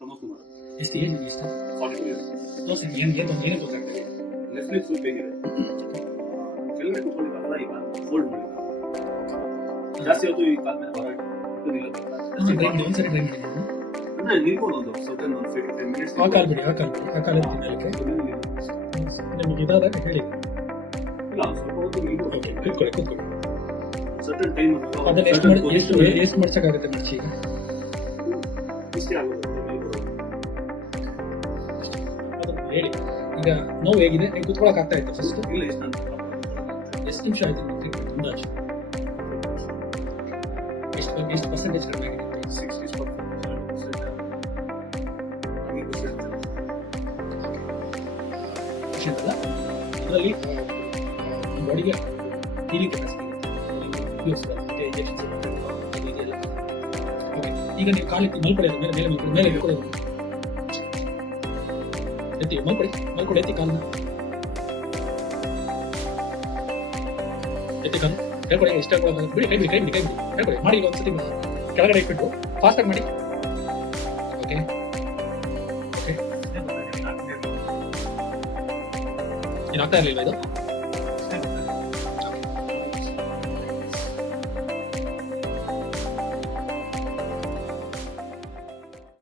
Forty two years ತೋರಿಸಿ ಏನು ಏನು ಒಂದು ಏನು ಗೊತ್ತಾಗ್ತದೆ ಲೆಫ್ಟ್ ಫುಲ್ ಪೇನ್ ಇದೆ ಕೆಳಗಡೆ ಕುತ್ಕೊಂಡಿದ್ದಾರಲ್ಲ ಈಗ ಫೋಲ್ಡ್ ಮಾಡಿ ಜಾಸ್ತಿ ಹೊತ್ತು ಈ ಕಾಲ ಮೇಲೆ ಬರ ಇಟ್ಟು ನಿಲ್ಲಕ್ಕಾಗಲ್ಲ. ಜಾಸ್ತಿ ಟ್ರೈ ಬಾಡಿ- ಒಂದ್ಸರಿ ಟ್ರೈ ಮಾಡಿ ನೀವು. ಅಂದ್ರೆ ನಿಲ್ಬೋದು ಒಂದು ಸರ್ಟನ್ ಒಂದು ಟೆನ್ ಮಿನಿಟ್ಸ್ ಆ ಕಾಲ್ ಬಿಡಿ ಆ ಕಾಲ್ ಬಿಡಿ ಆ ಕಾಲ್ ಎತ್ತಿ ಮೇಲಕ್ಕೆ ನಿಮಗೆ ಇದಾದಾಗ ಹೇಳಿ ಇಲ್ಲ ಒಂದ್ ಸ್ವಲ್ಪ ಹೊತ್ತು ಓಕೆ ಕೂತ್ಕೊಳ್ಳಿ ಕೂತ್ಕೊಳ್ಳಿ ಸರ್ಟನ್ ಟೈಮ್ ಅದನ್ನ ಎಷ್ಟು ಎಷ್ಟು ಎಷ್ಟು ಮಾಡ್ಸಕ್ಕಾಗುತ್ತೆ ಮರ್ಚಿ ಈಗ ಇಷ್ಟೇ ಆಗೋದು ಹೇಳಿ. ಈಗ ನೋವು ಹೇಗಿದೆ? ನೀವು ಕುತ್ಕೊಳಕ್ ಆಗ್ತಾ ಇತ್ತು ಫಸ್ಟ್ ಇಲ್ಲ ಎಷ್ಟು ನಿಮಿಷ ಆಯ್ತು ಅಂದಾಜು ಎಷ್ಟು ಎಷ್ಟು ಪರ್ಸೆಂಟೇಜ್ ಕಡಿಮೆ ಆಗಿದೆ? ಸಿಕ್ಸ್ಟಿ ಅದರಲ್ಲಿ ಬಾಡಿಗೆ ಹೀಲಿಂಗ್ ಕೆಪಾಸಿಟಿ ಓಕೆ ಈಗ ನೀವು ಕಾಲಿಟ್ಟು ಮಲ್ಕೊಡಿ ಮೇಲೆ ಮೇಲೆ ಮೇಲೆ ಮೇಲೆ ಎತ್ತಿ ಮಲ್ಕೊಡಿ ಮಲ್ಕೊಡಿ ಎತ್ತಿ ಕಾಲನ್ನ ಎತ್ತಿ ಕಾಲು ಹೇಳ್ಕೊಡಿ ಇಷ್ಟ ಬಿಡಿ, ಕೈ ಬಿಡಿ ಮಾಡಿ ಈಗ ಒಂದ್ಸತಿ ಕೆಳಗಡೆ ಇಟ್ಬಿಟ್ಟು ಫಾಸ್ಟಾಗಿ ಮಾಡಿ. ಓಕೆ ಓಕೆ ಏನು ಆಗ್ತಾ ಇರಲಿಲ್ಲ ಇದು?